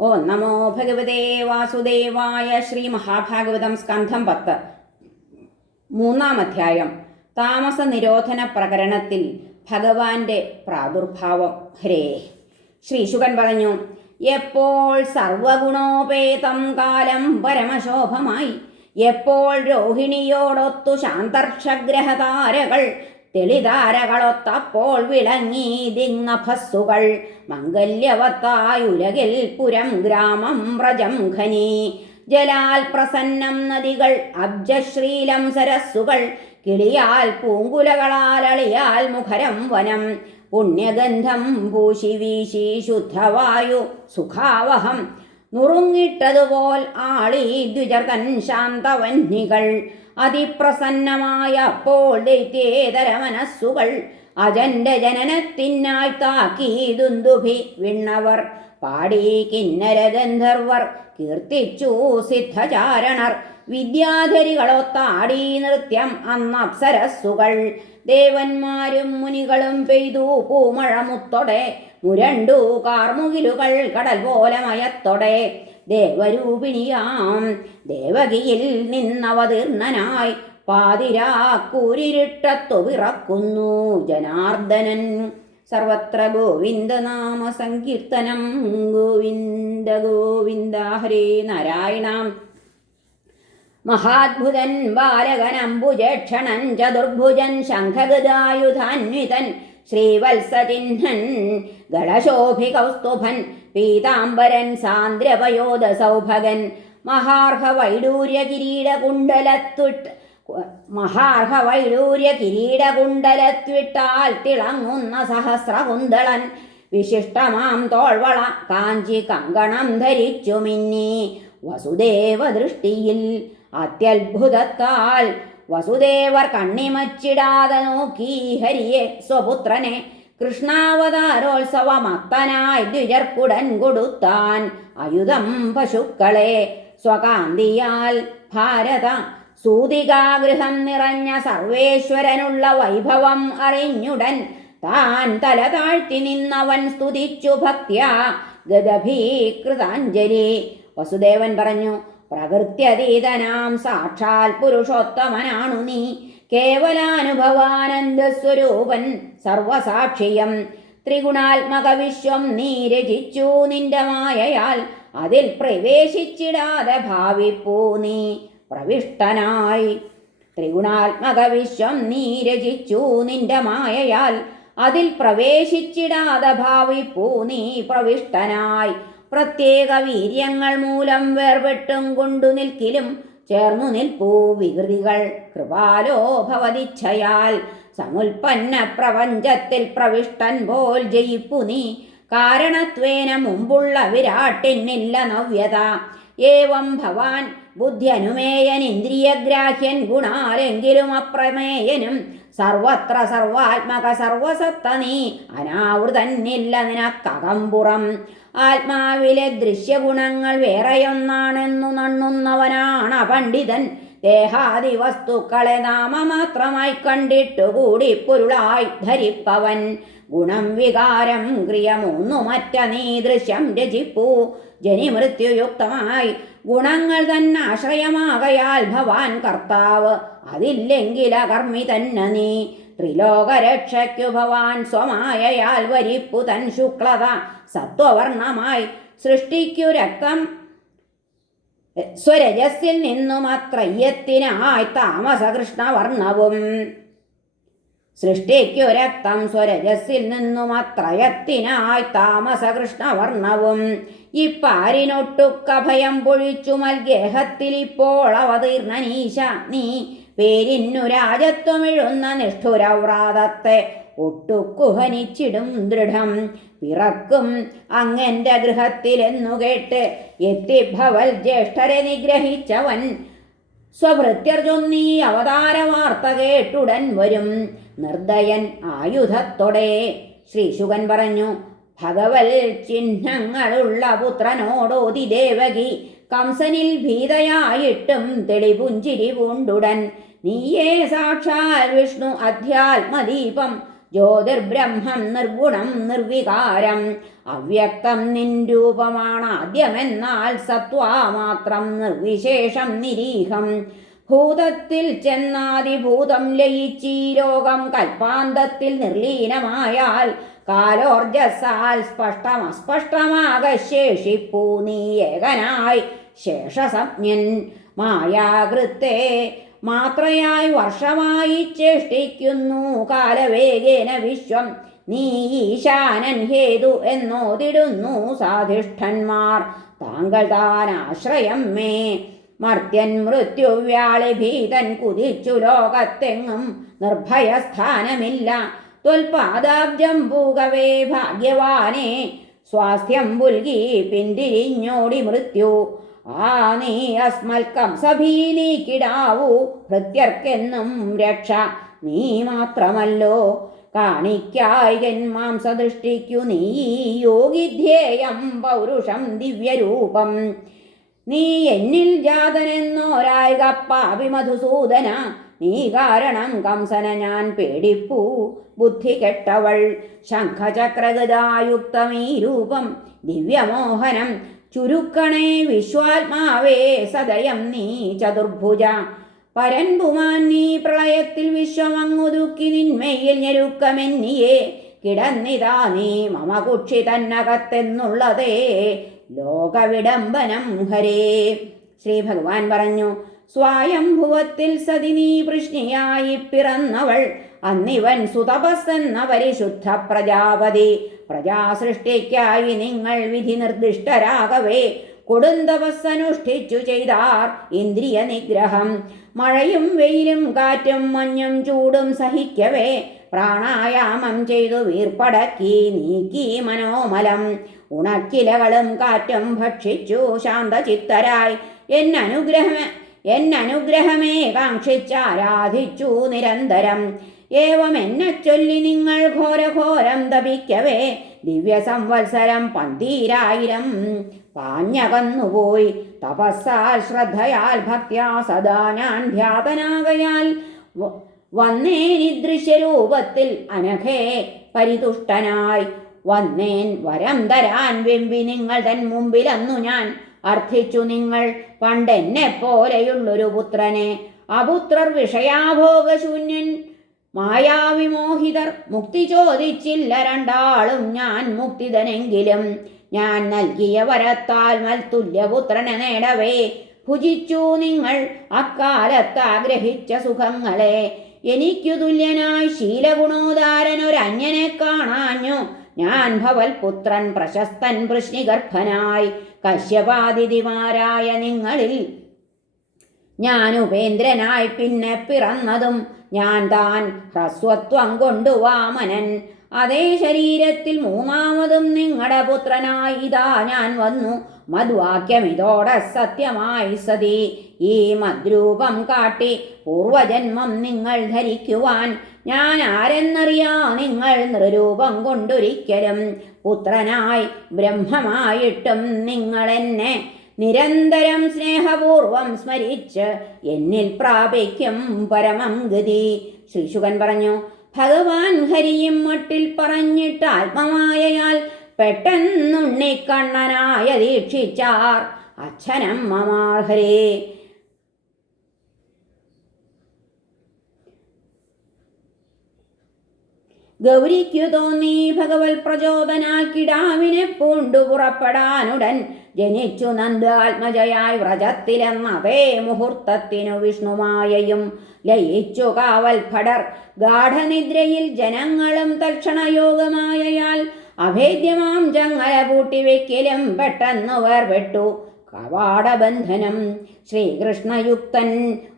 ഓ നമോ ഭഗവതേ വാസുദേവായ ശ്രീ മഹാഭാഗവതം സ്കന്ധം പത്ത്. മൂന്നാം അധ്യായം. താമസ നിരോധന പ്രകരണത്തിൽ ഭഗവാന്റെ പ്രാദുർഭാവം. ഹരേ. ശ്രീശുകൻ പറഞ്ഞു എപ്പോൾ സർവഗുണോപേതം കാലം പരമശോഭമായി എപ്പോൾ രോഹിണിയോടൊത്തു ശാന്തർഷഗ്രഹതാരകൾ തെളിതാരകളൊത്തപ്പോൾ വിളങ്ങി ദിങ്ങഭസ്സുകൾ മംഗല്യവത്തായുലകിൽ പുരം ഗ്രാമം വ്രജം ഖനി. ജലാൽ പ്രസന്നം നദികൾ അബ്ജശ്രീലം സരസ്സുകൾ കിളിയാൽ പൂങ്കുലകളാൽ അളിയാൽ മുഖരം വനം. പുണ്യഗന്ധം പൂശി വീശി ശുദ്ധവായു സുഖാവഹം. നുറുങ്ങിട്ടതുപോൽ ആളി ദ്വിജർതൻ ശാന്തവന്യകൾ. അതിപ്രസന്നമായ അപ്പോൾ ദൈത്യേതര മനസ്സുകൾ അജന്റെ ജനനത്തിനായി താക്കീതുന്തുഭി വിണ്ണവർ. പാടി കിന്നര ഗന്ധർവർ കീർത്തിച്ചു സിദ്ധചാരണർ. വിദ്യാധരികളൊത്താടി നൃത്യം അന്നപ്സരസ്സുകൾ. ദേവന്മാരും മുനികളും പെയ്തു പൂമഴമുത്തൊടെ മുരണ്ടു കാർമുകിലുകൾ കടൽ പോലെ മയത്തൊടെ. ദേവരൂപിണിയാം. ദേവകിയിൽ നിന്നവതീർണനായി പാതിരാക്കൂരിട്ടത്തു വിറക്കുന്നു ജനാർദ്ദനൻ സർവത്ര ഗോവിന്ദനാമ സങ്കീർത്തനം. ഗോവിന്ദ ഗോവിന്ദ ഹരേ നാരായണാം. മഹാത്ഭുതൻ ബാലകനംബുജക്ഷണൻ ചതുർഭുജൻ ശംഖഗദായുധാന്വിതൻ ശ്രീവത്സചിഹ്നൻ ഗളശോഭികൗസ്തുഭൻ പീതാംബരൻ സാന്ദ്രവയോധ സൗഭകൻ മഹാർഹ വൈഡൂര്യ കിരീട കുണ്ടലത്വിട്ട് മഹാർഹ വൈഡൂര്യ കിരീട കുണ്ടലത്വിട്ടാൽ തിളങ്ങുന്ന സഹസ്രകുന്തളൻ വിശിഷ്ടമാം തോൾവള കാഞ്ചി കങ്കണം ധരിച്ചു മിന്നി. വസുദേവ ദൃഷ്ടിയിൽ അത്യത്ഭുതത്താൽ വസുദേവർ കണ്ണിമച്ചിടാതെ നോക്കി ഹരിയെ സ്വപുത്രനെ കൃഷ്ണാവതാരോത്സവമത്തനായി ദ്വിജർക്കുടൻ കൊടുത്താൻ ആയുധം പശുക്കളെ സ്വകാന്തിയാൽ ഭാരത സൂതികാഗൃഹം നിറഞ്ഞ സർവേശ്വരനുള്ള വൈഭവം അറിഞ്ഞുടൻ താൻ തല താഴ്ത്തി നിന്നവൻ സ്തുതിച്ചു ഭക്യ ഗദഭീകൃതാഞ്ജലി. വസുദേവൻ പറഞ്ഞു പ്രകൃത്യതീതനാം സാക്ഷാൽ പുരുഷോത്തമനാണു നീ. കേവലാനുഭവാനന്ദ സ്വരൂപൻ സർവസാക്ഷിയം. ത്രിഗുണാത്മക വിശ്വം നീ രചിച്ചു നിന്റെ മായയാൽ അതിൽ പ്രവേശിച്ചിടാതെ ഭാവിപ്പൂ നീ പ്രവിഷ്ടനായി. ത്രിഗുണാത്മക വിശ്വം നീ രചിച്ചു നിന്റെ മായയാൽ അതിൽ പ്രവേശിച്ചിടാതെ ഭാവിപ്പൂ നീ പ്രവിഷ്ടനായി. പ്രത്യേക വീര്യങ്ങൾ മൂലം വേർപെട്ടും കൊണ്ടു നിൽക്കിലും ചേർന്നു നിൽപ്പൂ വികൃതികൾ കൃപാലോ ഭവതിച്ഛയാൽ സമുൽപ്പന്ന പ്രപഞ്ചത്തിൽ പ്രവിഷ്ടൻ പോൽ ജയിപ്പു നീ. കാരണത്വേന മുമ്പുള്ള വിരാട്ടിന്നില്ല നവ്യത. ഏവം ഭവാൻ ബുദ്ധ്യനുമേയൻ ഇന്ദ്രിയഗ്രാഹ്യൻ ഗുണാലെങ്കിലും അപ്രമേയനും. സർവത്ര സർവാത്മക സർവസത്ത നീ. അനാവൃതന്നില്ല നിനക്കകമ്പുറം. ആത്മാവിലെ ദൃശ്യഗുണങ്ങൾ വേറെയൊന്നാണെന്നു നണ്ണുന്നവനാണ് പണ്ഡിതൻ. ദേഹാദി വസ്തുക്കളെ നാമമാത്രമായി കണ്ടിട്ടുകൂടി പൊരുളായി ധരിപ്പവൻ. ഗുണം വികാരം ക്രിയ മൂന്നു മറ്റ നീ ദൃശ്യം രചിപ്പൂ. ജനിമൃത്യുയുക്തമായി ഗുണങ്ങൾ തന്നെ ആശ്രയമാകയാൽ ഭവാൻ കർത്താവ്. അതില്ലെങ്കിൽ അകർമ്മി തന്നെ നീ ത്രിലോകരക്ഷയ്ക്കു ഭവാൻ സ്വമായയാൽ വരിപ്പു തൻ ശുക്ലത സത്വവർണമായി സൃഷ്ടിക്കു രക്തം. സ്വരജസ്സിൽ നിന്നും അത്രയ്യത്തിനായി താമസകൃഷ്ണവർണവും സൃഷ്ടിക്കു രക്തം. സ്വരജസ്സിൽ നിന്നും അത്രയത്തിനായി താമസകൃഷ്ണവർണവും ഇപ്പാരിനൊട്ടുക്ക ഭയം പൊഴിച്ചു മൽഗേഹത്തിലിപ്പോൾ അവതീർണനീശ നീ പേരിന്നു രാജത്വമിഴുന്ന നിഷ്ഠുരവ്രാതത്തെ ഒട്ടുക്കുഹനിച്ചിടും ദൃഢം. പിറക്കും അങ്ങന്റെ ഗൃഹത്തിലെന്നു കേട്ട് എത്തിഭവൽ ജ്യേഷ്ഠരെ നിഗ്രഹിച്ചവൻ സ്വഭൃത്യർജൊന്നീ അവതാര വാർത്ത കേട്ടുടൻ വരും. നിർദ്ദയൻ ആയുധത്തോടെ ശ്രീശുകൻ പറഞ്ഞു ഭഗവൽ ചിഹ്നങ്ങളുള്ള പുത്രനോടോതി ദേവകി കംസനിൽ ഭീതയായിട്ടും തെളിപുഞ്ചിരി പൂണ്ടുടൻ. നീയേ സാക്ഷാൽ വിഷ്ണു അധ്യാത്മദീപം ജ്യോതിർബ്രഹ്മം നിർഗുണം നിർവികാരം. അവ്യക്തം നിൻ രൂപമാണ് ആദ്യമെന്നാൽ സത്വാമാത്രം നിർവിശേഷം നിരീഹം. ഭൂതത്തിൽ ചെന്നാതിഭൂതം ലയിച്ചീ ലോകം കൽപ്പാന്തത്തിൽ നിർലീനമായാൽ കാലോർജസാൽ സ്പഷ്ടം അസ്പഷ്ടമാകശേഷിപ്പൂ നീയകനായി ശേഷസജ്ഞൻ. മായാകൃത്തെ മാത്രയായി വർഷമായി ചേഷ്ടിക്കുന്നു കാലവേഗേന വിശ്വം. നീ ഈശാനൻ ഹേതു എന്നോതിടുന്നു സാധിഷ്ഠന്മാർ. താങ്കൾ താൻ ആശ്രയം മേ. മർത്യൻ മൃത്യുവ്യാളി ഭീതൻ കുതിച്ചു ലോകത്തെങ്ങും നിർഭയസ്ഥാനമില്ല. ത്വൽപാദാബ്ജം പൂകവേ ഭാഗ്യവാനെ സ്വാസ്ഥ്യം പുൽകി പിന്തിരിഞ്ഞോടി മൃത്യു. ആ നീ അസ്മൽക്കം സഭീനി കിടാവൂ ഭൃത്യർക്കെന്നും രക്ഷ നീ മാത്രമല്ലോ. കാണിക്കായികൻ മാംസദൃഷ്ടിക്കു നീ യോഗിധ്യേയം പൗരുഷം ദിവ്യരൂപം. നീ എന്നിൽ ജാതനെന്നോരായിക പാപി മധുസൂദന നീ കാരണം കംസന ഞാൻ പേടിപ്പൂ. ബുദ്ധി കെട്ടവൾ ശംഖചക്രഗതായുക്തമീ രൂപം. ദിവ്യമോഹനം ചുരുക്കണേ വിശ്വാത്മാവേ സദയം നീ ചതുർഭുജ. പരൻപുമാൻ നീ പ്രളയത്തിൽ വിശ്വമങ്ങുതുക്കി നിന്മയിൽ ഞെരുക്കമെന്നിയെ. കിടന്നിതാ നീ മമ കുക്ഷി തന്നകത്തെന്നുള്ളതേ. ലോകവിടംബനം ഹരേ. ശ്രീ ഭഗവാൻ പറഞ്ഞു സ്വായംഭുവത്തിൽ സതി നീ വൃഷ്ണിയായി പിറന്നവൾ അന്നിവൻ സുതപസ്സെന്ന പരിശുദ്ധ പ്രജാപതി പ്രജാസൃഷ്ടിക്കായി നിങ്ങൾ വിധി നിർദ്ദിഷ്ടരാകവേ കൊടുന്തപസ്സനുഷ്ഠിച്ചു ചെയ്താർ ഇന്ദ്രിയ നിഗ്രഹം മഴയും വെയിലും കാറ്റും മഞ്ഞും ചൂടും സഹിക്കവേ പ്രാണായാമം ചെയ്തു വീർപ്പടക്കി നീക്കി മനോമലം. ഉണക്കിലകളും കാറ്റും ഭക്ഷിച്ചു ശാന്തചിത്തരായി. എന്നനുഗ്രഹം എന്നനുഗ്രഹമേ കാക്ഷിച്ചാരാധിച്ചു നിരന്തരം. ഏവം എന്നെ ചൊല്ലി നിങ്ങൾ ഘോരഘോരം തപിക്കവേ. ദിവ്യ സംവത്സരം പന്തീരായിരം പാഞ്ഞകന്നുപോയി. തപസ്സാൽ ശ്രദ്ധയാൽ ഭക്യാ സദാ ഞാൻ ധ്യാതനാകയാൽ വ- വന്നേനി ദൃശ്യരൂപത്തിൽ അനഘേ പരിതുഷ്ടനായി. വന്നേൻ വരം തരാൻ വെമ്പി നിങ്ങൾ തൻ മുമ്പിലന്നു ഞാൻ അർത്ഥിച്ചു നിങ്ങൾ പണ്ടെന്നെ പോലെയുള്ളൊരു പുത്രനെ. അപുത്രർ വിഷയാഭോഗശൂന്യൻ. മായാവിമോഹിതർ മുക്തി ചോദിച്ചില്ല രണ്ടാളും ഞാൻ മുക്തിതനെങ്കിലും. ഞാൻ നൽകിയ വരത്താൽ മൽത്തുല്യപുത്രനെ നേടവേ. ഭുജിച്ചു നിങ്ങൾ അക്കാലത്ത് ആഗ്രഹിച്ച സുഖങ്ങളെ. എനിക്കു തുല്യനായി ശീലഗുണോദാരൻ ഒരു അന്യനെ കാണാഞ്ഞു. ഞാൻ ഭവൽ പുത്രൻ പ്രശസ്തൻ വൃഷ്ണിഗർഭനായി കശ്യപാതിഥിമാരായ നിങ്ങളിൽ ഞാൻ ഉപേന്ദ്രനായി പിന്നെ പിറന്നതും ഞാൻ താൻ ഹ്രസ്വത്വം കൊണ്ടു വാമനൻ. അതേ ശരീരത്തിൽ മൂന്നാമതും നിങ്ങളുടെ പുത്രനായി ഇതാ ഞാൻ വന്നു. മദ്വാക്യം ഇതോടെ സത്യമായി സതി. ഈ മദ്രൂപം കാട്ടി പൂർവജന്മം നിങ്ങൾ ധരിക്കുവാൻ ഞാൻ ആരെന്നറിയാ? നിങ്ങൾ നൃരൂപം കൊണ്ടൊരിക്കലും പുത്രനായി ബ്രഹ്മമായിട്ടും നിങ്ങൾ എന്നെ നിരന്തരം സ്നേഹപൂർവം സ്മരിച്ച് എന്നിൽ പ്രാപിക്കും പരമം ഗതി ശ്രീശുകൻ പറഞ്ഞു ഭഗവാൻ ഹരിയും മട്ടിൽ പറഞ്ഞിട്ട് ആത്മമായയാൽ പെട്ടെന്നുണ്ണിക്കണ്ണനായ ദീക്ഷിച്ചാർ. അച്ഛനമ്മമാർ ഹരേ. ഗൗരിക്കു തോന്നി ഭഗവത് പ്രചോദനാൽ കിടാവിനെ പൂണ്ടു പുറപ്പെടാനുടൻ ജനിച്ചു നന്ദ നന്ദാത്മജയായി വ്രജത്തിലെന്നതേ മുഹൂർത്തത്തിനു വിഷ്ണുമായയും ലയിച്ചു കാവൽ ഭടർ ഗാഠനിദ്രയിൽ ജനങ്ങളും തക്ഷണയോഗമായയാൽ അഭേദ്യമാം ജങ്ങല പൂട്ടിവെക്കിലും പെട്ടെന്ന് വേർപെട്ടു കവാടബന്ധനം. ശ്രീകൃഷ്ണയുക്തൻ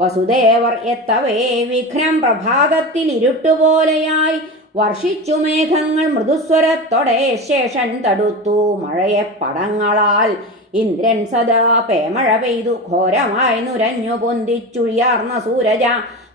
വസുദേവർ എത്തവേ വിഘ്നം പ്രഭാതത്തിൽ ഇരുട്ടുപോലെയായി വർഷിച്ചു മേഘങ്ങൾ മൃദുസ്വരത്തോടെ ശേഷൻ തടുത്തു മഴയെ പടങ്ങളാൽ. ഇന്ദ്രൻ സദാ പേമഴ പെയ്തു ഘോരമായി നുരഞ്ഞു പൊന്തിച്ചുഴിയാർന്ന സൂരജ.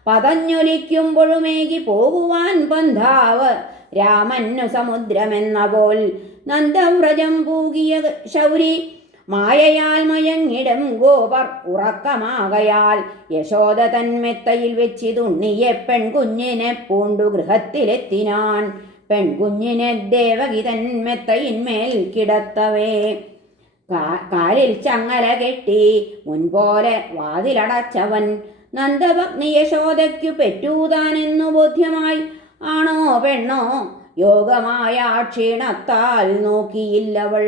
പതഞ്ഞൊലിക്കുമ്പോഴുമേകി പോകുവാൻ പന്ധാവ് രാമന്നു സമുദ്രമെന്ന പോൽ നന്ദവ്രജം പൂകിയ ശൗരി മായയാൽ മയങ്ങിടും ഗോപർ ഉറക്കമാകയാൽ. യശോദ തന്മെത്തയിൽ വെച്ചിതുണ്ണിയെ പെൺകുഞ്ഞിനെ പൂണ്ടു ഗൃഹത്തിലെത്തിനാൻ. പെൺകുഞ്ഞിനെ ദേവകി തന്മെത്തയിന്മേൽ കിടത്തവേ. കാലിൽ ചങ്ങല കെട്ടി മുൻപോലെ വാതിലടച്ചവൻ. നന്ദഭഗ്നി യശോദയ്ക്കു പെറ്റൂതാനെന്നു ബോധ്യമായി. ആണോ പെണ്ണോ? യോഗമായ ക്ഷീണത്താൽ നോക്കിയില്ലവൾ.